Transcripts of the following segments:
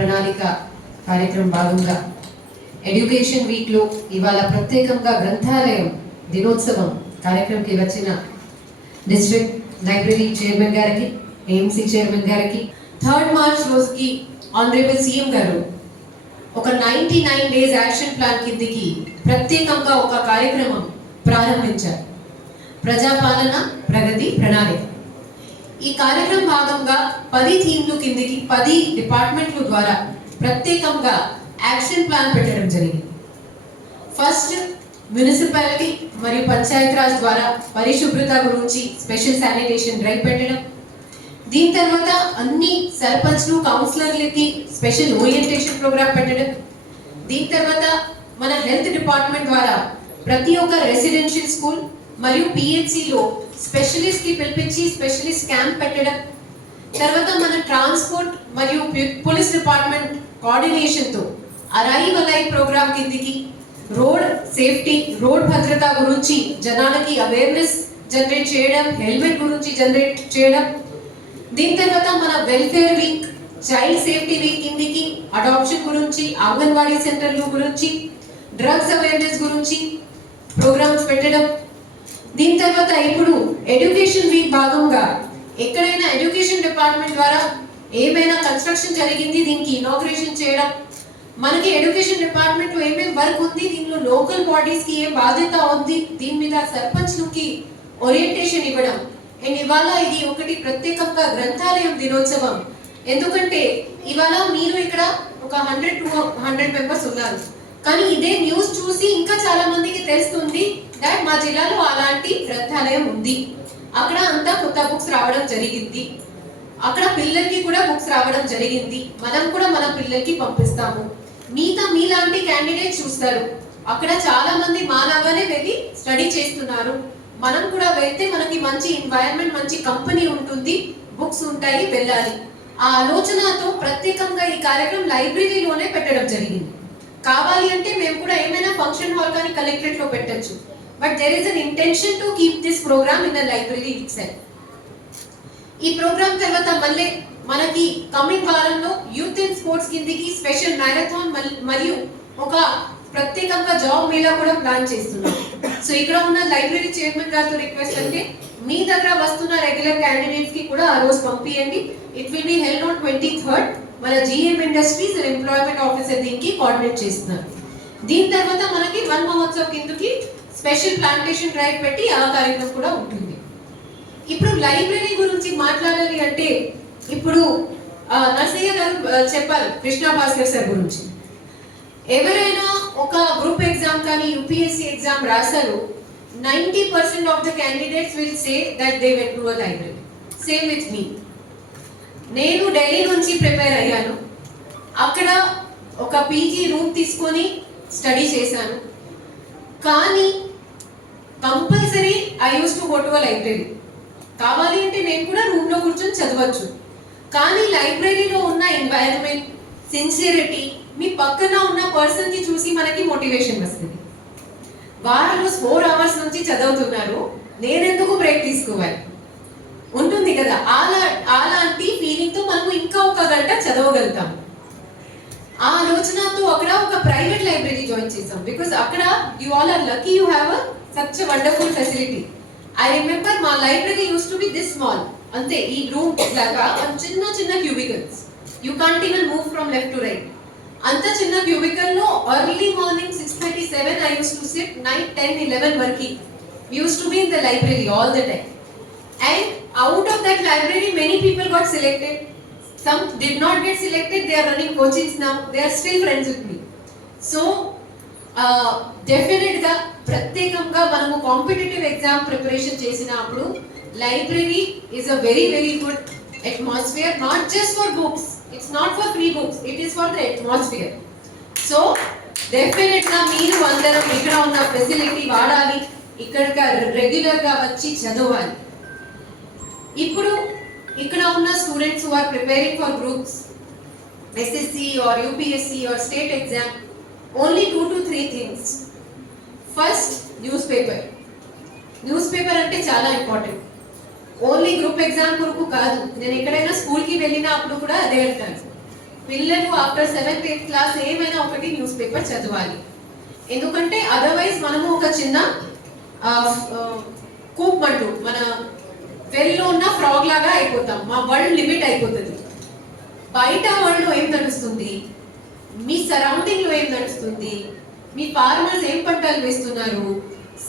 ప్రణాళిక కార్యక్రమం భాగంగా ఎడ్యుకేషన్ వీక్లో ఇవాళ ప్రత్యేకంగా గ్రంథాలయం దినోత్సవం కార్యక్రమంకి వచ్చిన డిస్ట్రిక్ట్ లైబ్రరీ చైర్మన్ గారికి, ఏఎంసీ చైర్మన్ గారికి, 3rd మార్చ్ రోజుకి ఆనరబుల్ సీఎం గారు ఒక 99 డేస్ యాక్షన్ ప్లాన్ కిందికి ప్రత్యేకంగా ఒక కార్యక్రమం ప్రారంభించారు. ప్రజాపాలన ప్రగతి ప్రణాళిక. ఈ కార్యక్రమం భాగంగా 10 థీమ్లు కిందికి 10 డిపార్ట్మెంట్ల ద్వారా ప్రత్యేకంగా యాక్షన్ ప్లాన్ పెట్టడం జరిగింది. ఫస్ట్ మున్సిపాలిటీ మరియు పంచాయత్ రాజ్ ద్వారా పరిశుభ్రత గురించి స్పెషల్ శానిటేషన్ డ్రైవ్ పెట్టడం. దీని తర్వాత అన్ని సర్పంచ్లు కౌన్సిలర్లకి స్పెషల్ ఓరియంటేషన్ ప్రోగ్రామ్ పెట్టడం. దీని తర్వాత మన హెల్త్ డిపార్ట్మెంట్ ద్వారా ప్రతి ఒక్క రెసిడెన్షియల్ స్కూల్ మరియు పిహెచ్సిలో స్పెషలిస్ట్ కి పిలిపించి స్పెషలిస్ట్ క్యాంప్ పెట్టడం. తర్వాత మన ట్రాన్స్పోర్ట్ మరియు పోలీస్ డిపార్ట్మెంట్ కోఆర్డినేషన్ తో అరైవ్ అలైవ్ ప్రోగ్రామ్ కిందికి రోడ్ సేఫ్టీ, రోడ్ భద్రత గురించి జనాలకి అవేర్నెస్ జనరేట్ చేయడం, హెల్మెట్ గురించి జనరేట్ చేయడం. దీని తర్వాత మన welfare week, child safety week కిందికి అడాప్షన్ గురించి, అంగన్వాడీ సెంటర్లు గురించి, డ్రగ్స్ అవేర్నెస్ గురించి ప్రోగ్రామ్స్ పెట్టడం. దీని తర్వాత ఇప్పుడు ఎడ్యుకేషన్ వీక్ భాగంగా ఎక్కడైనా ఎడ్యుకేషన్ డిపార్ట్మెంట్ ద్వారా ఏమైనా కన్స్ట్రక్షన్ జరిగింది, దీనికి ఇనాగ్రేషన్ చేయడం. మనకి ఎడ్యుకేషన్ డిపార్ట్మెంట్ లో ఏమేమి వర్క్ ఉంది, దీనిలో లోకల్ బాడీస్ కి ఏం బాధ్యత ఉంది, దీని మీద సర్పంచ్లకి ఓరియంటేషన్ ఇవ్వడం. అండ్ ఇవాళ ఇది ఒకటి ప్రత్యేకంగా గ్రంథాలయం దినోత్సవం. ఎందుకంటే ఇవాళ మీరు ఇక్కడ ఒక 100 to 100 మెంబర్స్ ఉన్నారు, కానీ ఇదే న్యూస్ చూసి ఇంకా చాలా మందికి తెలుస్తుంది దట్ మా జిల్లాలో అలాంటి గ్రంథాలయం ఉంది, అక్కడ అంతా కొత్త బుక్స్ రావడం జరిగింది, అక్కడ పిల్లలకి కూడా బుక్స్ రావడం జరిగింది, మనం కూడా మన పిల్లలకి పంపిస్తాము. మీలాంటి క్యాండిడేట్స్ చూస్తారు, అక్కడ చాలా మంది మాలాగానే వెళ్ళి స్టడీ చేస్తున్నారు, మనం కూడా వెళ్తే మనకి మంచి ఎన్వైరన్మెంట్, మంచి కంపెనీ ఉంటుంది, బుక్స్ ఉంటాయి, వెళ్ళాలి. ఆ ఆలోచనతో ప్రత్యేకంగా ఈ కార్యక్రమం లైబ్రరీలోనే పెట్టడం జరిగింది. కావాలి అంటే మేము కూడా ఏమైనా ఫంక్షన్ హాల్ కానీ కలెక్టరేట్ లో పెట్టచ్చు, but there is an intention to keep this program in the library itself. ఈ ప్రోగ్రామ్ తర్వాత మళ్ళీ మనకి కమింగ్ వారంలో యూత్ అండ్ స్పోర్ట్స్ కిందికి స్పెషల్ మ్యారథాన్ మరియు ఒక ప్రత్యేకంగా జాబ్ మేళా కూడా ప్లాన్ చేస్తున్నాం. సో ఇక్కడ ఉన్న లైబ్రరీ చైర్మన్ గారితో రిక్వెస్ట్ అంటే మీ దగ్గర వస్తున్న రెగ్యులర్ క్యాండిడేట్స్ కి కూడా ఆ రోజు పంపియండి. It will be held on 23rd. మన GM industries and employment officer దీనికి కోఆర్డినేట్ చేస్తున్నారు. దీని తర్వాత మనకి వన్ మహోత్సవ్ కిందకి స్పెషల్ ప్లాంటేషన్ డ్రైవ్ పెట్టి ఆ కార్యక్రమం కూడా ఉంటుంది. ఇప్పుడు లైబ్రరీ గురించి మాట్లాడాలి అంటే ఇప్పుడు నర్సయ్య గారు చెప్పారు కృష్ణ భాస్కర్ సార్ గురించి. ఎవరైనా ఒక గ్రూప్ ఎగ్జామ్ కానీ యూపీఎస్సీ ఎగ్జామ్ రాశారు, 90% of the candidates will say that they went to a library. Same with me. నేను ఢిల్లీ నుంచి ప్రిపేర్ అయ్యాను, అక్కడ ఒక పీజీ రూమ్ తీసుకొని స్టడీ చేశాను, కానీ compulsory I use to go to a library. కావాలి అంటే నేను కూడా రూమ్ లో కూర్చొని చదవచ్చు, కానీ లైబ్రరీలో ఉన్న ఎన్వైరన్మెంట్, సిన్సియరిటీ, మీ పక్కన ఉన్న పర్సన్ కి చూసి మనకి మోటివేషన్ వస్తుంది. వారంలో 4 hours నుంచి చదువుతున్నారు, నేనెందుకు బ్రేక్ తీసుకోవాలి ఉంటుంది కదా. అలాంటి ఫీలింగ్ తో మనము ఇంకా ఒక గంట చదవగలుగుతాం. ఆ ఆలోచనతో అక్కడ ఒక ప్రైవేట్ లైబ్రరీ జాయిన్ చేసాం. బికాస్ అక్కడ you all are lucky, you have such wonderful facility. I remember మా library use to be this small, అంతే ఈ రూమ్ లాగా చిన్న చిన్న cubicles, you can't even move from left to right. అంత చిన్న క్యూబికల్ లో early morning 6:37 I use to sit, night 10-11 వరకు use to be in the library all the time. And out of that library many people got selected, some did not get selected, they are running coachings now, they are still friends with me. So definitely గా ప్రత్యేకంగా మనము competitive exam preparation చేసినప్పుడు library is a very very good atmosphere, not just for books, it's not for free books, it is for the atmosphere. So definitely గా మీరు అందరం ఇక్కడ ఉన్న facility వాడాలి, ఇక్కడికి రెగ్యులర్ గా వచ్చి చదవాలి. ఇప్పుడు ఇక్కడ ఉన్న students who are preparing for groups, SSC or UPSC or state exam, only 2 to 3 things. First newspaper అంటే చాలా ఇంపార్టెంట్. ఓన్లీ గ్రూప్ ఎగ్జామ్ కొరకు కాదు, నేను ఎక్కడైనా స్కూల్కి వెళ్ళినా అప్పుడు కూడా అదే అంటాను, పిల్లలు ఆఫ్టర్ 7th 8th క్లాస్ ఏమైనా ఒకటి న్యూస్ పేపర్ చదవాలి. ఎందుకంటే అదర్వైజ్ మనము ఒక చిన్న కూప్ అంటూ మన వెల్లో ఉన్న ఫ్రాగ్ లాగా అయిపోతాం. మా వరల్డ్ లిమిట్ అయిపోతుంది. బయట వరల్డ్ లో ఏం నడుస్తుంది, మీ సరౌండింగ్ లో ఏం నడుస్తుంది, మీ ఫార్మర్స్ ఏం పంటలు వేస్తున్నారు,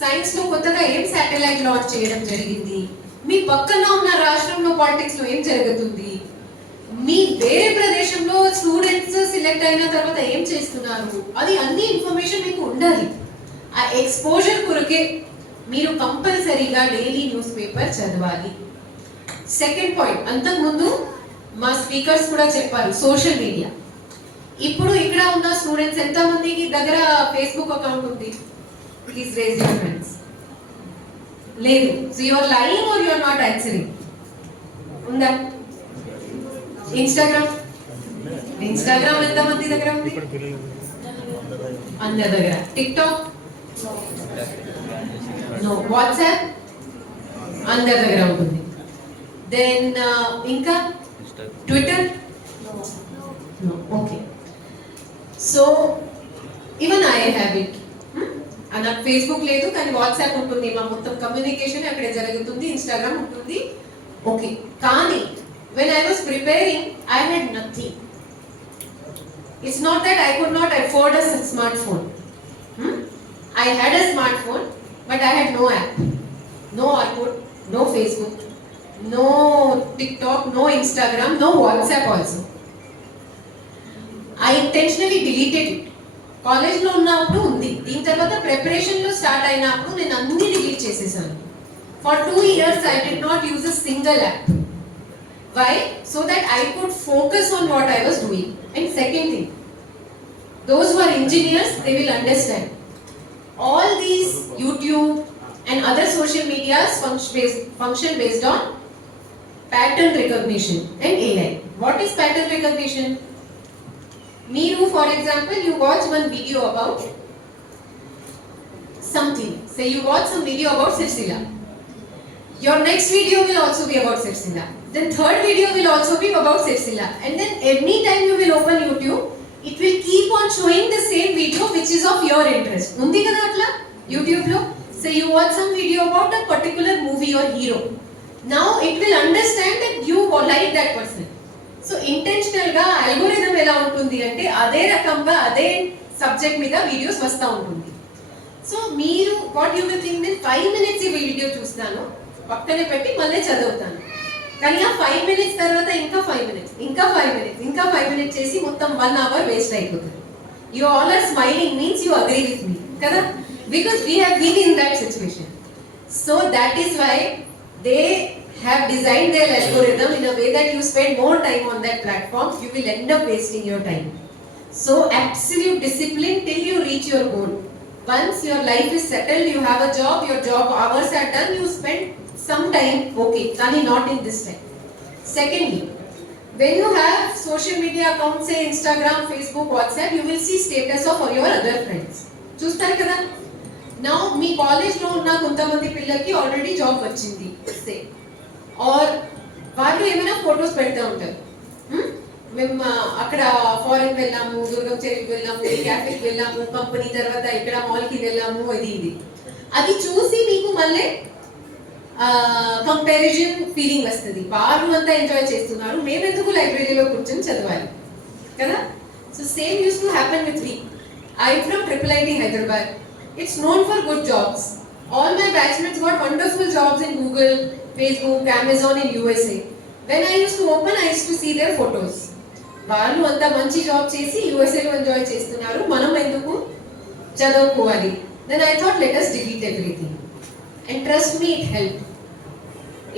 సైన్స్ లో కొత్తగా ఏం శాటిలైట్ లాంచ్ చేయడం జరిగింది, మీ పక్కన ఉన్న రాష్ట్రంలో పాలిటిక్స్ లో ఏం జరుగుతుంది, మీ వేరే ప్రదేశంలో స్టూడెంట్స్ సెలెక్ట్ అయిన తర్వాత ఏం చేస్తున్నారు, అది అన్ని ఇన్ఫర్మేషన్ మీకు ఉండాలి. ఆ ఎక్స్పోజర్ కొరకే మీరు కంపల్సరీగా డైలీ న్యూస్ పేపర్ చదవాలి. సెకండ్ పాయింట్, అంతకుముందు మా స్పీకర్స్ కూడా చెప్పారు, సోషల్ మీడియా. ఇప్పుడు ఇక్కడ ఉన్న స్టూడెంట్స్ ఎంత మందికి దగ్గర ఫేస్బుక్ అకౌంట్ ఉంది? Please raise your hands. లేదు. So you're lying or you're not answering? ఉందా? ఇన్స్టాగ్రామ్ ఎంత మంది దగ్గర ఉంది? అందరి దగ్గర. Tick talk? నో. వాట్సాప్ అందరి దగ్గర ఉంటుంది. దెన్ ఇంకా Twitter? No. Okay. So even I have it. నాకు ఫేస్బుక్ లేదు కానీ వాట్సాప్ ఉంటుంది. మా మొత్తం కమ్యూనికేషన్ అక్కడ జరుగుతుంది. ఇన్స్టాగ్రామ్ ఉంటుంది. ఓకే. కానీ when I was preparing, I had nothing. It's not that I could not afford a smartphone. I had a smartphone, but I had no app, no Orkut, no Facebook, no TikTok, no Instagram, no WhatsApp also. I intentionally deleted it. College లో ఉన్నప్పుడు ఉంది. దీని తర్వాత preparation లో start అయినప్పుడు నేను అన్ని delete చేసేసాను. For 2 years I did not use a single app. Why? So that I could focus on what I was doing. And second thing, those who are engineers, they will understand. All these YouTube and other social medias function based on pattern recognition and AI. What is pattern recognition? Meeru, for example, you watch one video about something. Say you watch some video about Sirsila. Your next video will also be about Sirsila. Then third video will also be about Sirsila. And then any time you will open YouTube, it will keep on showing the same video which is of your interest. Undi kada atla YouTube lo. Say you watch some video about a particular movie or hero. Now it will understand that you like that person. So intentional ga algorithm ela untundi ante ade rakamga ade subject మీద videos వస్తా ఉంటుంది. So మీరు what you will think, నేను 5 minutes ఈ video చూస్తాను, పక్కనే పెట్టి మళ్ళీ చదువుతాను. కానీ ఆ 5 minutes తర్వాత ఇంకా 5 minutes, ఇంకా 5 minutes, ఇంకా 5 minutes చేసి మొత్తం 1 hour వేస్ట్ అయిపోతుంది. You all are smiling means you agree with me, కదా? Because we have been in that situation. So that is why they have designed their algorithm in a way that you spend more time on that platform, you will end up wasting your time. So absolute discipline till you reach your goal. Once your life is settled, you have a job, your job hours are done, you spend some time, okay, kani not in this time. Secondly, when you have social media accounts, say Instagram, Facebook, WhatsApp, you will see status of all your other friends. చూస్తారు కదా? Now మీ college లో ఉన్న కొంతమంది పిల్లలకి already job వచ్చింది, సే are వాళ్ళు ఏమైనా photos పెడతా ఉంటారు. మేము అక్కడ ఫారెన్ వెళ్ళాము, దుర్గం చెరువుకి వెళ్ళాము, క్యాఫేకి వెళ్ళాము, కంపెనీ తర్వాత ఇక్కడ మాల్కి వెళ్ళాము, ఇది అది చూసి మీకు మళ్ళీ కంపారిజన్ ఫీలింగ్ వస్తుంది. వాళ్ళు అంతా ఎంజాయ్ చేస్తున్నారు, మేము ఎందుకు లైబ్రరీలో కూర్చొని చదవాలి కదా? So same use to happen with me. I from IIIT Hyderabad. It's known for good jobs. All my batchmates got wonderful jobs in Google, Facebook, Amazon in USA. When I used to open, I used to see their photos. వాళ్ళు అంత మంచి job చేసి యూఎస్ఏలో enjoy చేస్తున్నారు, మనం ఎందుకు చదువుకోవాలి? Then I thought, let us delete everything. And trust me, it helped.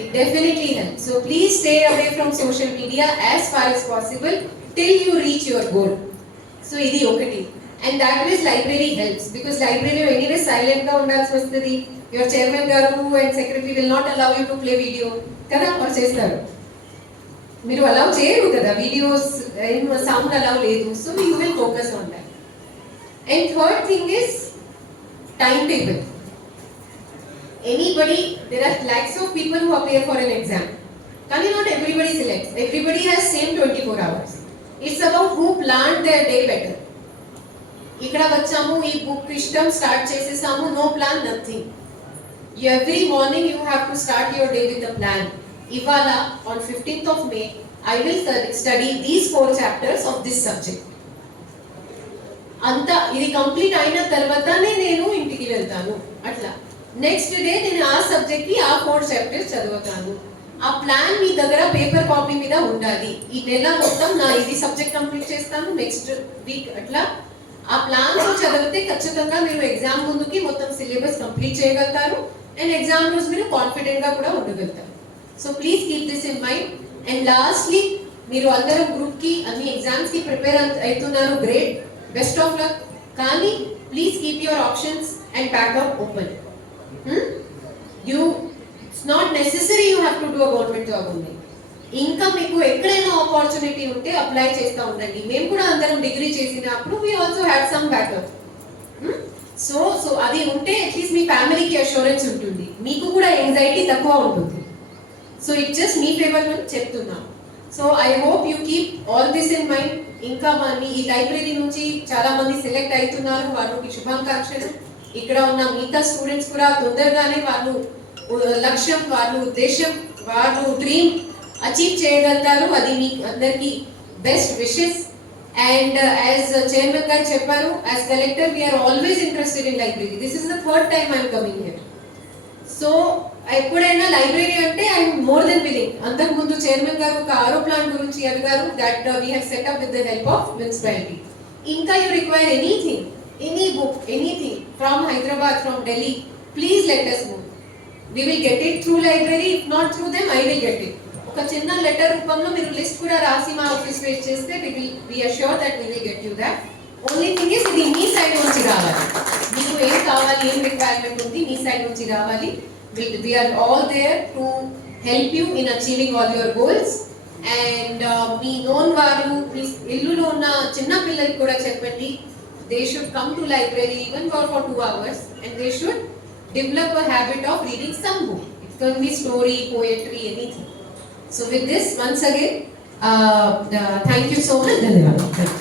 It definitely helped. So please stay away from social media as far as possible till you reach your goal. So ఇది ఒకటి. And that is library helps, because library anyway silent గా ఉండాల్సి వస్తుంది. Your chairman garu and secretary will not allow you to play video కదా, or చేస్తారు. మీరు allow చేయరు కదా, వీడియోస్ సౌండ్ allow లేదు. So you will focus on that. And third thing is timetable. Anybody, there are lakhs of people who appear for an exam. Can not everybody selects? Everybody has same 24 hours. It's about who plan their day better. ఇక్కడ వచ్చాము, ఈ book ఇష్టం start చేసేసాము, no plan nothing. Every morning you have to start your day with a plan. ఇవాళ on 15th of May I will study these 4 chapters of this subject. అంతా ఇది complete అయిన తర్వాతనే నేను ఇంటికి వెళ్తాను. అట్లా నెక్స్ట్ డే నేను ఆ సబ్జెక్ట్ కి ఆ 4 చాప్టర్స్ చదువుతాను. ఆ ప్లాన్ మీ దగ్గర పేపర్ కాపీ మీద ఉండాలి. ఈ నెల మొత్తం నా ఇది సబ్జెక్ట్ కంప్లీట్ చేస్తాను, నెక్స్ట్ వీక్ అట్లా ఆ ప్లాన్ తో చదివితే ఖచ్చితంగా మీరు ఎగ్జామ్ ముందుకి మొత్తం సిలబస్ కంప్లీట్ చేయగలుగుతారు. అండ్ ఎగ్జామ్ రోజు మీరు కాన్ఫిడెంట్ గా కూడా ఉండగలుగుతారు. So please keep this in mind. And lastly, మీరు అందరూ గ్రూప్ కి అన్ని ఎగ్జామ్స్ కి ప్రిపేర్ అవుతున్నారు, గ్రేట్, బెస్ట్ ఆఫ్ లక్. కానీ please keep your options and backup open. It's not necessary you have to do a government job ఉంది. ఇంకా మీకు ఎక్కడైనా ఆపర్చునిటీ ఉంటే అప్లై చేస్తూ ఉండండి. మేము కూడా అందరం డిగ్రీ చేసినప్పుడు we also had some backup. So అది ఉంటే అట్లీస్ట్ మీ ఫ్యామిలీకి అష్యూరెన్స్ ఉంటుంది, మీకు కూడా యాంగ్జైటీ తక్కువ ఉంటుంది. So it just me favour అని చెప్తున్నాం. So I hope you keep all this in mind. ఇంకా మీ ఈ లైబ్రరీ నుంచి చాలా మంది సెలెక్ట్ అవుతున్నారు, వారికి శుభాకాంక్షలు. ఇక్కడ ఉన్న మిగతా స్టూడెంట్స్ కూడా తొందరగానే వాళ్ళు లక్ష్యం, వాళ్ళు ఉద్దేశం, వాళ్ళు డ్రీమ్ అచీవ్ చేయగలుగుతారు. అది మీ అందరికి best wishes. And as chairman గారు చెప్పారు, as collector we're always interested in library. This is the 3rd time I'm coming here. So ఎప్పుడైనా లైబ్రరీ అంటే ఐఎమ్ మోర్ దెన్ విల్లింగ్. అంతకు ముందు చైర్మన్ గారు ఒక ఆరో ప్లాన్ గురించి అడిగారు, that we have set up with the help of municipality. ఇంకా you require anything, any book, anything from Hyderabad, from Delhi, please let us know. We will get it through library. If not through them, I will get it. ఒక చిన్న letter రూపంలో మీరు list కూడా రాసి మా office కి చేస్తే we will be assured that we will get you that. Only thing is ఇది మీ సైడ్ నుంచి రావాలి. మీకు ఏం కావాలి, ఏం రిక్వైర్మెంట్ ఉంది, మీ సైడ్ నుంచి రావాలి. We are all there to help you in achieving all your goals. And me known వారు, మీ ఇల్లులో ఉన్న చిన్న పిల్లలకి కూడా చెప్పండి, they should come to library even for 2 hours and they should develop a habit of reading some book. It can be story, poetry, anything. So with this, once again, thank you so much.